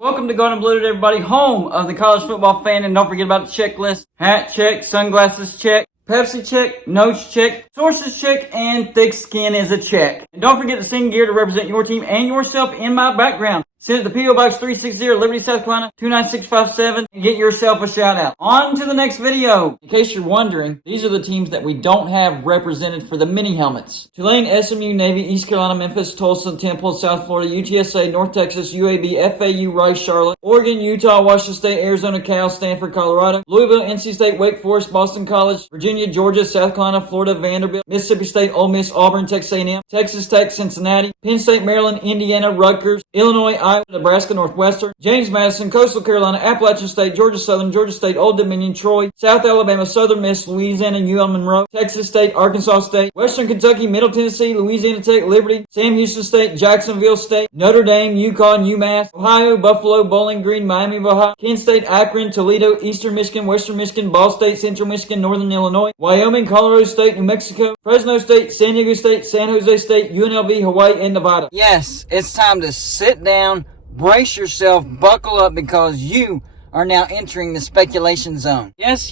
Welcome to Going Unbloated, everybody, home of the college football fan, and don't forget about the checklist. Hat check, sunglasses check, Pepsi check, notes check, sources check, and thick skin is a check. And don't forget to sing gear to represent your team and yourself in my background. Send it to P.O. Box 360, Liberty, South Carolina, 29657, and get yourself a shout out. On to the next video. In case you're wondering, these are the teams that we don't have represented for the mini helmets. Tulane, SMU, Navy, East Carolina, Memphis, Tulsa, Temple, South Florida, UTSA, North Texas, UAB, FAU, Rice, Charlotte, Oregon, Utah, Washington State, Arizona, Cal, Stanford, Colorado, Louisville, NC State, Wake Forest, Boston College, Virginia, Georgia, South Carolina, Florida, Vanderbilt, Mississippi State, Ole Miss, Auburn, Texas A&M, Texas Tech, Cincinnati, Penn State, Maryland, Indiana, Rutgers, Illinois, Iowa, Nebraska, Northwestern, James Madison, Coastal Carolina, Appalachian State, Georgia Southern, Georgia State, Old Dominion, Troy, South Alabama, Southern Miss, Louisiana, UL Monroe, Texas State, Arkansas State, Western Kentucky, Middle Tennessee, Louisiana Tech, Liberty, Sam Houston State, Jacksonville State, Notre Dame, UConn, UMass, Ohio, Buffalo, Bowling Green, Miami of Ohio, Kent State, Akron, Toledo, Eastern Michigan, Western Michigan, Ball State, Central Michigan, Northern Illinois, Wyoming, Colorado State, New Mexico, Fresno State, San Diego State, San Jose State, UNLV, Hawaii, and Nevada. Yes, it's time to sit down, brace yourself, buckle up, because you are now entering the speculation zone. Yes,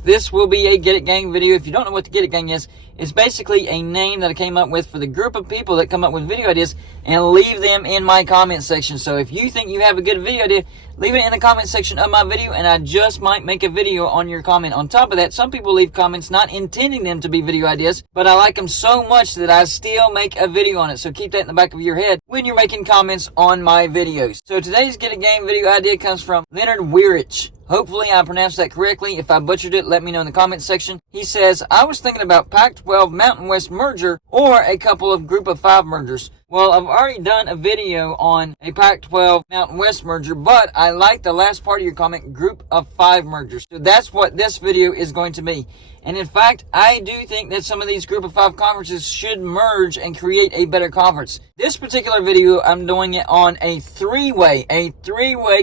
this will be a Get It Gang video. If you don't know what the Get It Gang is, it's basically a name that I came up with for the group of people that come up with video ideas and leave them in my comment section. So if you think you have a good video idea, leave it in the comment section of my video, and I just might make a video on your comment. On top of that, some people leave comments not intending them to be video ideas, but I like them so much that I still make a video on it. So keep that in the back of your head when you're making comments on my videos. So today's Get It Gang video idea comes from Leonard Weirich. Hopefully I pronounced that correctly. If I butchered it, let me know in the comments section. He says, I was thinking about Pac-12 Mountain West merger or a couple of Group of 5 mergers. Well, I've already done a video on a Pac-12 Mountain West merger, but I like the last part of your comment, Group of 5 mergers. So that's what this video is going to be. And in fact, I do think that some of these Group of 5 conferences should merge and create a better conference. This particular video, I'm doing it on a three-way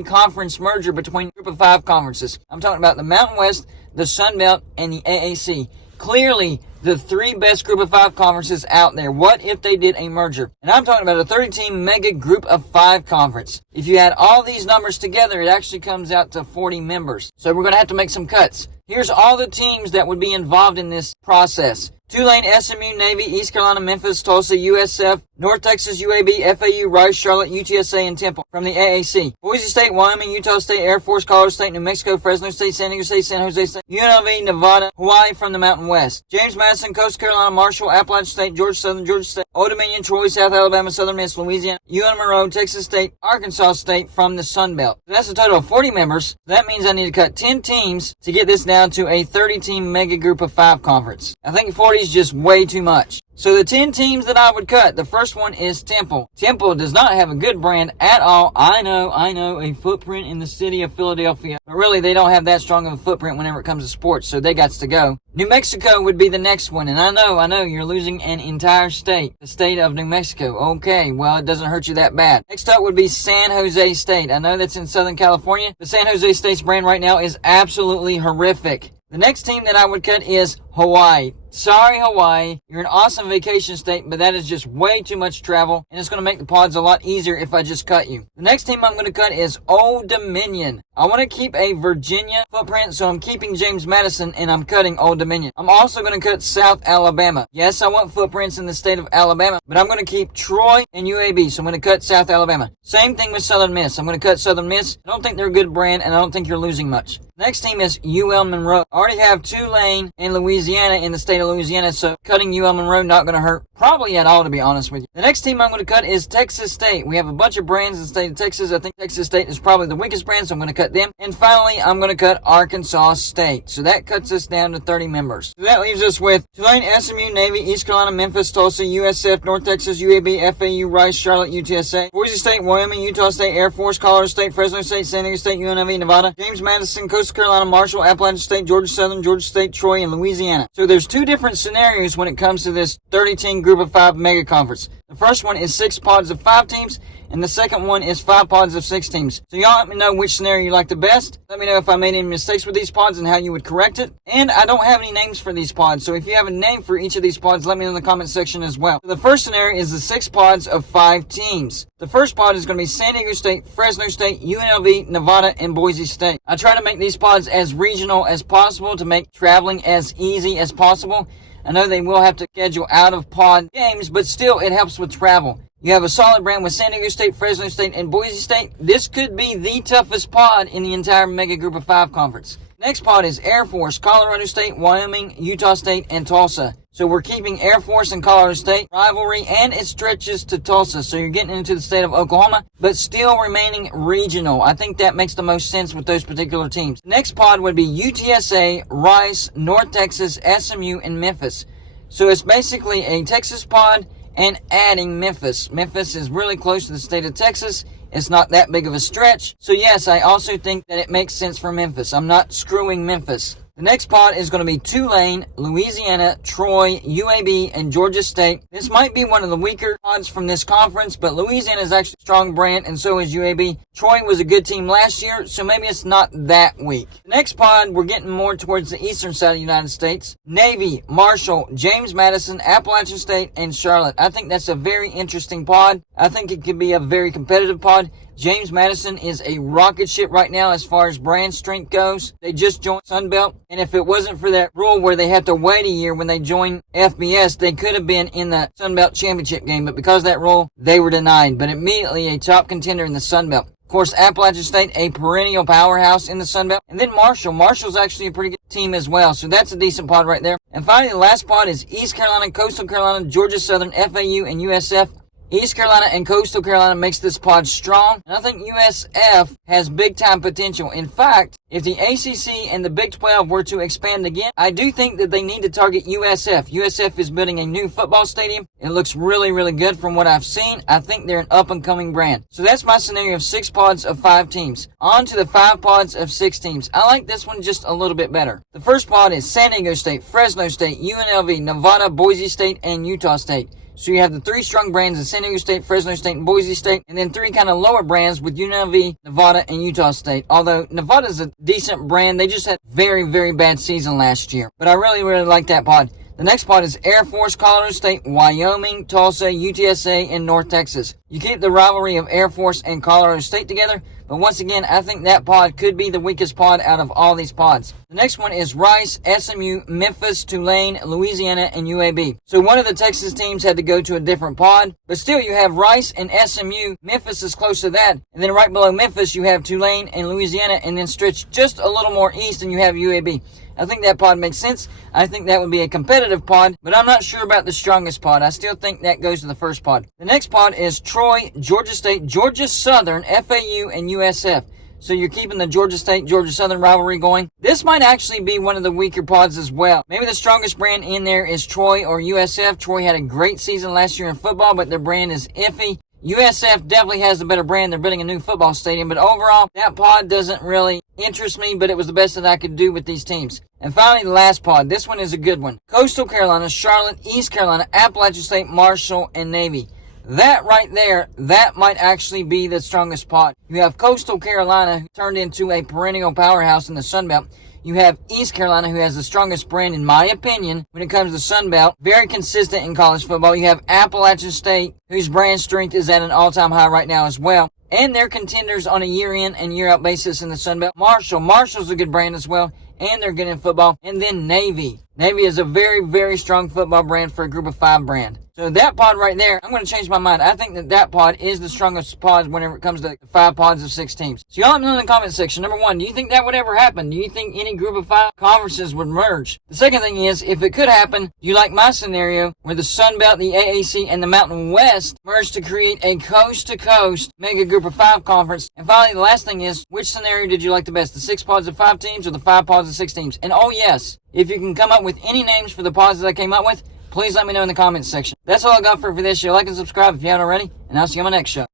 conference merger between Group of 5 conferences. I'm talking about the Mountain West, the Sun Belt, and the AAC. Clearly, the 3 best Group of 5 conferences out there. What if they did a merger? And I'm talking about a 30-team mega Group of 5 conference. If you add all these numbers together, it actually comes out to 40 members. So we're going to have to make some cuts. Here's all the teams that would be involved in this process. Tulane, SMU, Navy, East Carolina, Memphis, Tulsa, USF, North Texas, UAB, FAU, Rice, Charlotte, UTSA, and Temple from the AAC. Boise State, Wyoming, Utah State, Air Force, Colorado State, New Mexico, Fresno State, San Diego State, San Jose State, UNLV, Nevada, Hawaii from the Mountain West. James Madison, Coastal Carolina, Marshall, Appalachian State, Georgia Southern, Georgia State, Old Dominion, Troy, South Alabama, Southern Miss, Louisiana, UL Monroe, Texas State, Arkansas State from the Sun Belt. So that's a total of 40 members. That means I need to cut 10 teams to get this down to a 30-team mega Group of 5 conference. I think 40 is just way too much. So the 10 teams that I would cut, the first one is Temple. Temple does not have a good brand at all. I know, a footprint in the city of Philadelphia. But really, they don't have that strong of a footprint whenever it comes to sports, so they got to go. New Mexico would be the next one, and I know, you're losing an entire state, the state of New Mexico. Okay, well, it doesn't hurt you that bad. Next up would be San Jose State. I know that's in Southern California, but San Jose State's brand right now is absolutely horrific. The next team that I would cut is Hawaii. Sorry, Hawaii. You're an awesome vacation state, but that is just way too much travel, and it's going to make the pods a lot easier if I just cut you. The next team I'm going to cut is Old Dominion. I want to keep a Virginia footprint, so I'm keeping James Madison, and I'm cutting Old Dominion. I'm also going to cut South Alabama. Yes, I want footprints in the state of Alabama, but I'm going to keep Troy and UAB, so I'm going to cut South Alabama. Same thing with Southern Miss. I'm going to cut Southern Miss. I don't think they're a good brand, and I don't think you're losing much. Next team is UL Monroe. I already have Tulane and Louisiana in the state of Louisiana, so cutting UL Monroe not going to hurt probably at all, to be honest with you. The next team I'm going to cut is Texas State. We have a bunch of brands in the state of Texas. I think Texas State is probably the weakest brand, so I'm going to cut them. And finally, I'm going to cut Arkansas State. So that cuts us down to 30 members. So that leaves us with Tulane, SMU, Navy, East Carolina, Memphis, Tulsa, USF, North Texas, UAB, FAU, Rice, Charlotte, UTSA, Boise State, Wyoming, Utah State, Air Force, Colorado State, Fresno State, San Diego State, UNLV, Nevada, James Madison, Coastal Carolina, Marshall, Appalachian State, Georgia Southern, Georgia State, Troy, and Louisiana. So there's 2 different scenarios when it comes to this 30-team Group of 5 mega conference. The first one is 6 pods of 5 teams, and the second one is 5 pods of 6 teams. So y'all let me know which scenario you like the best. Let me know if I made any mistakes with these pods and how you would correct it. And I don't have any names for these pods, so if you have a name for each of these pods, let me know in the comment section as well. So the first scenario is the 6 pods of 5 teams. The first pod is going to be San Diego State, Fresno State, UNLV, Nevada, and Boise State. I try to make these pods as regional as possible to make traveling as easy as possible. I know they will have to schedule out-of-pod games, but still, it helps with travel. You have a solid brand with San Diego State, Fresno State, and Boise State. This could be the toughest pod in the entire Mega Group of 5 conference. Next pod is Air Force, Colorado State, Wyoming, Utah State, and Tulsa. So we're keeping Air Force and Colorado State rivalry, and it stretches to Tulsa. So you're getting into the state of Oklahoma, but still remaining regional. I think that makes the most sense with those particular teams. Next pod would be UTSA, Rice, North Texas, SMU, and Memphis. So it's basically a Texas pod and adding Memphis. Memphis is really close to the state of Texas. It's not that big of a stretch. So yes, I also think that it makes sense for Memphis. I'm not screwing Memphis. The next pod is going to be Tulane, Louisiana, Troy, UAB, and Georgia State. This might be one of the weaker pods from this conference, but Louisiana is actually a strong brand, and so is UAB. Troy was a good team last year, so maybe it's not that weak. The next pod, we're getting more towards the eastern side of the United States. Navy, Marshall, James Madison, Appalachian State, and Charlotte. I think that's a very interesting pod. I think it could be a very competitive pod. James Madison is a rocket ship right now as far as brand strength goes. They just joined Sunbelt, and if it wasn't for that rule where they had to wait a year when they joined FBS, they could have been in the Sunbelt Championship game, but because of that rule, they were denied. But immediately a top contender in the Sunbelt. Of course, Appalachian State, a perennial powerhouse in the Sunbelt. And then Marshall. Marshall's actually a pretty good team as well, so that's a decent pod right there. And finally, the last pod is East Carolina, Coastal Carolina, Georgia Southern, FAU, and USF. East Carolina and Coastal Carolina makes this pod strong, and I think USF has big-time potential. In fact, if the ACC and the Big 12 were to expand again, I do think that they need to target USF. USF is building a new football stadium. It looks really, really good from what I've seen. I think they're an up-and-coming brand. So that's my scenario of 6 pods of 5 teams. On to the 5 pods of 6 teams. I like this one just a little bit better. The first pod is San Diego State, Fresno State, UNLV, Nevada, Boise State, and Utah State. So you have the 3 strong brands of San Diego State, Fresno State, and Boise State, and then 3 kind of lower brands with UNLV, Nevada, and Utah State. Although Nevada's a decent brand, they just had a very, very bad season last year. But I really, really like that pod. The next pod is Air Force, Colorado State, Wyoming, Tulsa, UTSA, and North Texas. You keep the rivalry of Air Force and Colorado State together, but once again, I think that pod could be the weakest pod out of all these pods. The next one is Rice, SMU, Memphis, Tulane, Louisiana, and UAB. So one of the Texas teams had to go to a different pod, but still you have Rice and SMU. Memphis is close to that, and then right below Memphis you have Tulane and Louisiana, and then stretch just a little more east and you have UAB. I think that pod makes sense. I think that would be a competitive pod, but I'm not sure about the strongest pod. I still think that goes to the first pod. The next pod is Troy, Georgia State, Georgia Southern, FAU, and USF. So you're keeping the Georgia State, Georgia Southern rivalry going. This might actually be one of the weaker pods as well. Maybe the strongest brand in there is Troy or USF. Troy had a great season last year in football, but their brand is iffy. USF definitely has the better brand. They're building a new football stadium, but overall, that pod doesn't really interest me, but it was the best that I could do with these teams. And finally, the last pod. This one is a good one. Coastal Carolina, Charlotte, East Carolina, Appalachian State, Marshall, and Navy. That right there, that might actually be the strongest pod. You have Coastal Carolina, who turned into a perennial powerhouse in the Sun Belt. You have East Carolina, who has the strongest brand, in my opinion, when it comes to Sun Belt. Very consistent in college football. You have Appalachian State, whose brand strength is at an all-time high right now as well. And they're contenders on a year-in and year-out basis in the Sun Belt. Marshall's a good brand as well, and they're good in football. And then Navy. Navy is a very, very strong football brand for a group of 5 brand. So that pod right there, I'm going to change my mind. I think that pod is the strongest pod whenever it comes to 5 pods of 6 teams. So y'all let me know in the comment section. Number 1, do you think that would ever happen? Do you think any group of 5 conferences would merge? The second thing is, if it could happen, do you like my scenario where the Sun Belt, the AAC, and the Mountain West merge to create a coast-to-coast mega group of 5 conference? And finally, the last thing is, which scenario did you like the best? The 6 pods of 5 teams or the 5 pods of 6 teams? And oh yes, if you can come up with any names for the pods that I came up with, please let me know in the comments section. That's all I got for this show. Like and subscribe if you haven't already, and I'll see you on my next show.